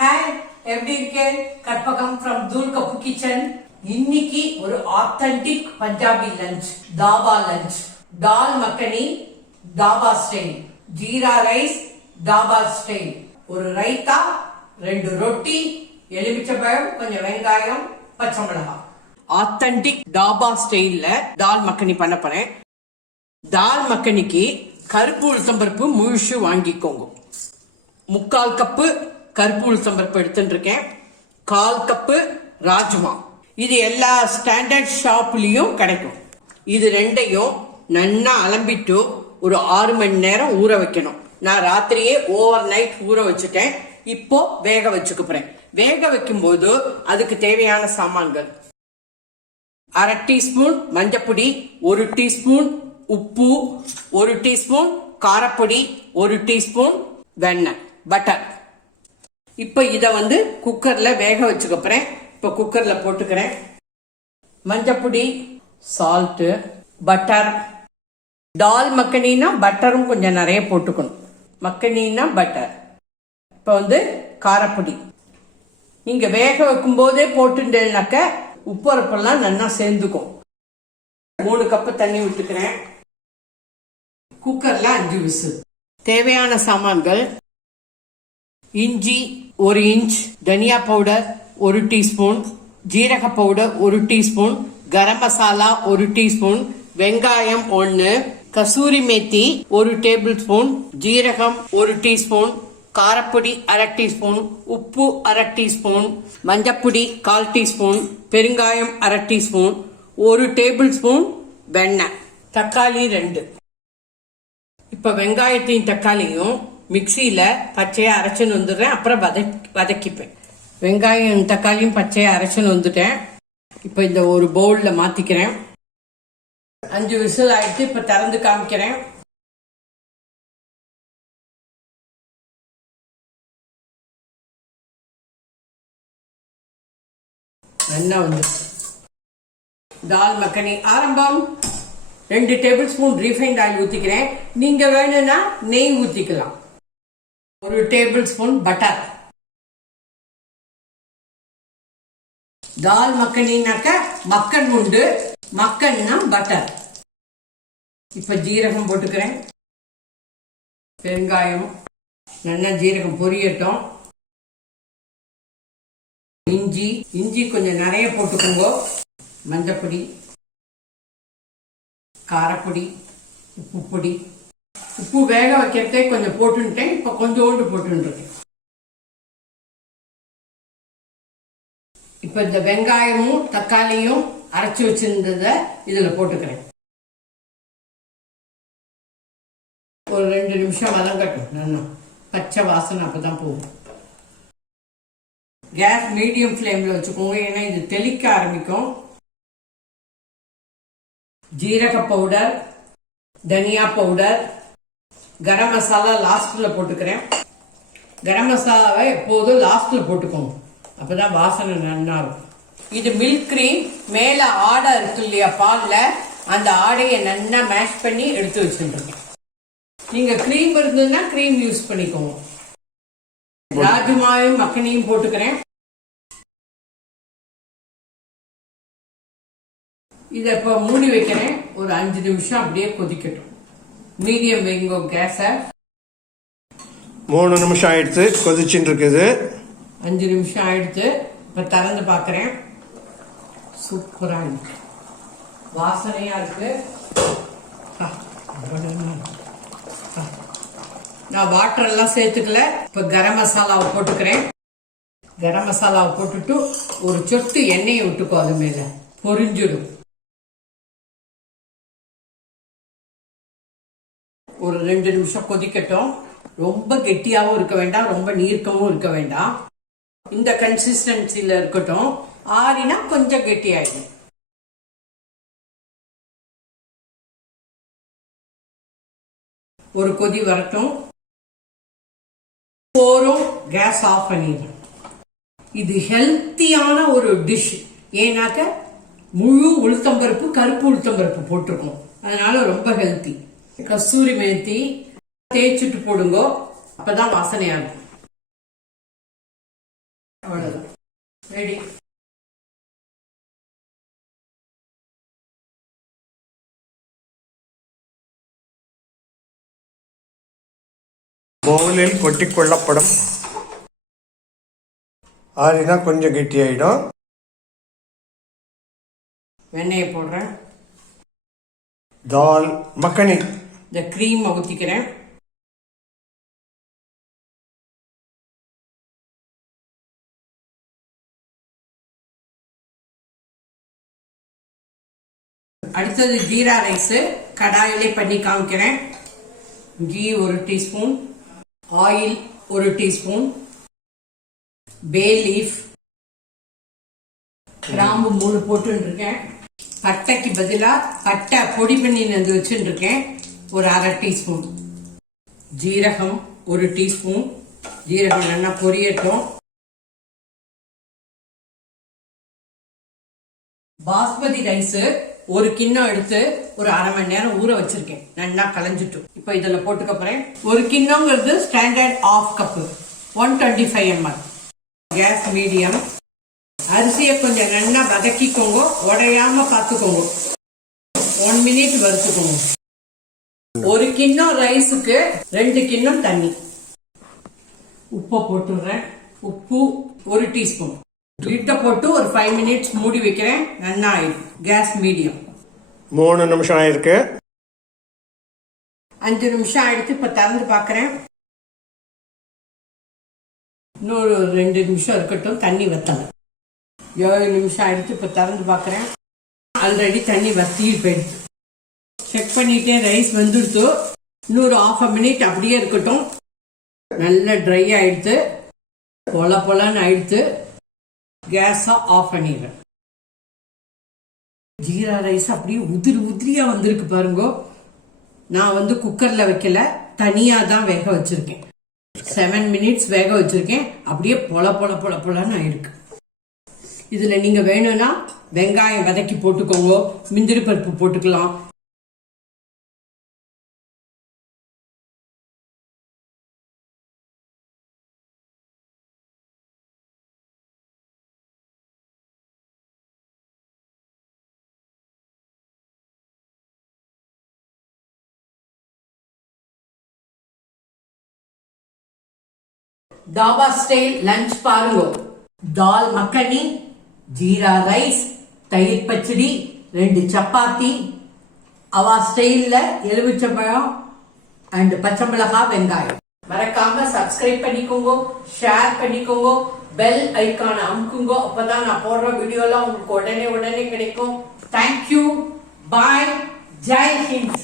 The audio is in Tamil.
ஹாய் எப்படி இருக்கேன் கற்பகம் ஃப்ரம் தூள் கப்பு கிச்சன் இன்னைக்கு ஒரு authentic Punjabi lunch dhaba lunch dal makhani dhaba style jeera rice dhaba style ஒரு ரைத்தா ரெண்டு ரொட்டி எலுமிச்சம்பழம் கொஞ்சம் வெங்காயம் பச்சை மிளகாய் ஆத்தென்டிக் தாபா ஸ்டைல்ல தால் மக்கனி பண்ண போறேன். தால் மக்கனிக்கு கருப்பு உளுத்தம்பருப்பு முழுசு வாங்கிக்கோங்க. முக்கால் கப்பு கருப்பு சம்பருப்பு எடுத்துன்ட்டுருக்கேன் கால் கப்பு ராஜ்மா. இது எல்லா ஸ்டாண்டர்ட் ஷாப்லேயும் கிடைக்கும். இது ரெண்டையும் நன்னா அலம்பிட்டு ஒரு ஆறு மணி நேரம் ஊற வைக்கணும். நான் ராத்திரியே ஓவர் நைட் ஊற வச்சுட்டேன். இப்போ வேக வச்சுக்க போறேன். வேக வைக்கும்போது அதுக்கு தேவையான சாமான்கள். அரை டீஸ்பூன் மஞ்சப்பொடி ஒரு டீஸ்பூன் உப்பு ஒரு டீஸ்பூன் காரப்பொடி ஒரு டீஸ்பூன் வெண்ணெய் பட்டர் இப்போ இதை வந்து குக்கரில் வேக வச்சுக்கப்புறேன். இப்போ குக்கரில் போட்டுக்கிறேன். மஞ்சப்பொடி சால்ட்டு பட்டர் டால் மக்கனினா பட்டரும் கொஞ்சம் நிறைய போட்டுக்கணும். மக்கனினா பட்டர் இப்போ வந்து காரப்பொடி. நீங்கள் வேக வைக்கும் போதே போட்டுட்டேன்னாக்க உப்பரப்பெல்லாம் நல்லா சேர்ந்துக்கும். மூணு கப்பு தண்ணி விட்டுக்கிறேன் குக்கரில் அஞ்சு விசில். தேவையான சாமான்கள். இஞ்சி ஒரு இன்ச் தனியா பவுடர் ஒரு டீஸ்பூன் ஜீரக பவுடர் ஒரு டீஸ்பூன் கரம் மசாலா ஒரு டீஸ்பூன் வெங்காயம் ஒன்னு கசூரி மேத்தி ஒரு டேபிள் ஸ்பூன் ஜீரகம் ஒரு டீஸ்பூன் காரப்பொடி அரை டீஸ்பூன் உப்பு அரை டீஸ்பூன் மஞ்சப்பொடி கால் டீஸ்பூன் பெருங்காயம் அரை டீஸ்பூன் ஒரு டேபிள் ஸ்பூன் வெண்ணெய். தக்காளி ரெண்டு. இப்ப வெங்காயத்தையும் தக்காளியும் மிக்சியில பச்சையா அரைச்சுன்னு வந்துடுறேன் அப்புறம் வதக் வதக்கிப்பேன். வெங்காயம் தக்காளியும் பச்சையா அரைச்சுன்னு வந்துட்டேன் இப்ப இந்த ஒரு பவுல்ல மாத்திக்கிறேன். அஞ்சு விசில் ஆயிட்டு இப்ப திறந்து காமிக்கிறேன். நல்லா வந்து தால் மக்கனி ஆரம்பம். ரெண்டு டேபிள் ஸ்பூன் ரீஃபைண்ட் ஆயில் ஊற்றிக்கிறேன் நீங்கள் வேணும்னா நெய் ஊற்றிக்கலாம் ஒரு டேபிள் ஸ்பூன் பட்டர் தால் மக்கனினாக்க மக்கன் உண்டு மக்கன்னா பட்டர் இப்ப ஜீரகம் போட்டுக்கிறேன். பெருங்காயம் நல்லா ஜீரகம் பொரியட்டும். இஞ்சி இஞ்சி கொஞ்சம் நிறைய போட்டுக்கோங்க. மஞ்சப்பொடி காரப்பொடி உப்பு பொடி உப்பு வேக வைக்கிறதே கொஞ்சம் போட்டுட்டேன் இப்ப கொஞ்சோண்டு போட்டுருக்கேன் இப்ப இந்த வெங்காயமும் தக்காளியும் அரைச்சு வச்சிருந்தத இதுல போட்டுக்கிறேன் ஒரு ரெண்டு நிமிஷம் வதங்கட்டும் நல்லா பச்சை வாசனை அப்பதான் போகும் கேஸ் மீடியம் ஃப்ளேம்ல வச்சுக்கோங்க ஏன்னா இது தெளிக்க ஆரம்பிக்கும் ஜீரக பவுடர் தனியா பவுடர் கரம் மசாலா லாஸ்ட்ல போட்டுக்கிறேன். கரம் மசாலாவை எப்போதும் லாஸ்ட்ல போட்டுக்கோங்க. அப்பதான் வாசனை நல்லா இருக்கும். இது மில்க் கிரீம் மேல ஆடை இருக்கு இல்லையா பால்ல அந்த ஆடையை நல்லா மேஷ் பண்ணி எடுத்து வச்சுருக்கேன். நீங்க கிரீம் இருந்ததுன்னா கிரீம் யூஸ் பண்ணிக்கோங்க. ராஜ்மாவையும் மக்கனையும் போட்டுக்கிறேன். இதை இப்போ மூடி வைக்கிறேன். ஒரு அஞ்சு நிமிஷம் அப்படியே கொதிக்கட்டும். மீடியம் வைங்கோ கேஸ மூணு நிமிஷம் ஆயிடுச்சு கொதிச்சுட்டு இருக்குது. அஞ்சு நிமிஷம் ஆயிடுச்சு. இப்ப திறந்து பாக்குறேன். சூப்பரா இருக்கு. வாசனையா இருக்கு. நான் வாட்டர் எல்லாம் சேர்த்துக்கல. இப்ப கரம் மசாலாவை போட்டுக்கிறேன். கரம் மசாலாவை போட்டுட்டு ஒரு சொட்டு எண்ணெயை விட்டுக்கோ அது மேல. பொரிஞ்சிடும். ஒரு ரெண்டு நிமிஷம் கொதிக்கட்டும். ரொம்ப கெட்டியாவும் இருக்க வேண்டாம் ரொம்ப நீர்க்கவும் இருக்க வேண்டாம். இந்த கன்சிஸ்டன்சியில் இருக்கட்டும். ஆறினா கொஞ்சம் கெட்டியாயிடும். ஒரு கொதி வரட்டும். போரும் கேஸ் ஆஃப் பண்ணிடுறேன் இது ஹெல்த்தியான ஒரு டிஷ் ஏன்னாக்க முழு உளுத்தம்பருப்பு கருப்பு உளுத்தம்பருப்பு போட்டிருக்கோம். அதனால ரொம்ப ஹெல்த்தி கஸ்தூரி மேத்தி தேய்ச்சிட்டு போடுங்க. அப்பதான் வாசனையா அவ்வளவுதான். ரெடி பவுலில் கொட்டிக்கொள்ளப்படும். ஆறினா கொஞ்சம் கெட்டியாயிடும். வெண்ணெயை போடுறேன். தால் மக்கனி. இந்த க்ரீம் ஊற்றிக்கிறேன் அடுத்தது ஜீரா ரைஸு. கடாயிலே பண்ணி காமிக்கிறேன். கீ ஒரு டீஸ்பூன். ஆயில் ஒரு டீஸ்பூன். Bay leaf. கிராம்பு மூணு போட்டுருக்கேன். பட்டைக்கு பதிலாக பட்டை பொடி பண்ணி வந்து வச்சுருக்கேன். இருக்கேன் ஒரு அரை டீஸ்பூன். ஜீரகம் ஒரு டீஸ்பூன். ஜீரகம் நல்லா பொரியட்டும். பாஸ்மதி ரைஸ் ஒரு கிண்ணம் எடுத்து ஒரு அரை மணி நேரம் ஊற வச்சிருக்கேன். நல்லா களைஞ்சிட்டும். இப்போ இதுல போட்டுக்க போறேன். ஒரு கிண்ணங்கிறது standard of cup one twenty five ML gas medium அரிசியை கொஞ்சம் நல்லா வதக்கிக்கோங்க. உடையாம பார்த்துக்கோங்க. ஒன் மினிட் வறுத்துக்கோங்க. ஒரு கிண்ணம் ரைஸுக்கு ரெண்டு கிண்ணம் தண்ணி. உப்பை போட்டுடுறேன். உப்பு ஒரு டீஸ்பூன். லிட்டை போட்டு ஒரு ஃபைவ் மினிட்ஸ் மூடி வைக்கிறேன். நல்லா ஆயிடும் கேஸ் மீடியம் மூணு நிமிஷம் ஆயிருக்கு. அஞ்சு நிமிஷம் ஆயிடுச்சு. இப்ப திறந்து பார்க்கறேன் இன்னொரு ரெண்டு நிமிஷம் இருக்கட்டும். தண்ணி வத்தல ஏழு நிமிஷம் ஆயிடுச்சு. இப்ப திறந்து பார்க்கறேன் ஆல்ரெடி தண்ணி வத்தி போயிடுச்சு. செக் பண்ணிட்டேன் ரைஸ் வந்துடுத்து இன்னொரு ஆஃப் அ மினிட் அப்படியே இருக்கட்டும். நல்லா ட்ரை ஆயிடுத்து பொல பொலன்னு ஆயிடுத்து கேஸை ஆஃப் பண்ணிடுறேன். ஜீரா ரைஸ் அப்படியே உதிரி உதிரியாக வந்திருக்கு பாருங்க. நான் வந்து குக்கரில் வைக்கல. தனியாக தான் வேக வச்சுருக்கேன். செவன் மினிட்ஸ் வேக வச்சுருக்கேன். அப்படியே பொல பொல பொல பொலன்னு ஆயிருக்கு. இதில் நீங்கள் வேணும்னா வெங்காயம் வதக்கி போட்டுக்கோங்க. முந்திரி பருப்பு போட்டுக்கலாம். தாபா ஸ்டைல் லஞ்ச் பாருங்க. தால் மக்கனி ஜீரா ரைஸ் தயிர் பச்சடி ரெண்டு சப்பாத்தி. அவா ஸ்டைல்ல எலுமிச்சம்பழம் அண்ட் பச்சை மிளகாய் வெங்காயம். மறக்காம சப்ஸ்கிரைப் பண்ணிக்கோங்க ஷேர் பண்ணிக்கோங்க பெல் ஐக்கான அமுக்குங்க. அப்பதான் நான் போடுற வீடியோ எல்லாம் உங்களுக்கு உடனே உடனே கிடைக்கும். Thank you bye Jai Hind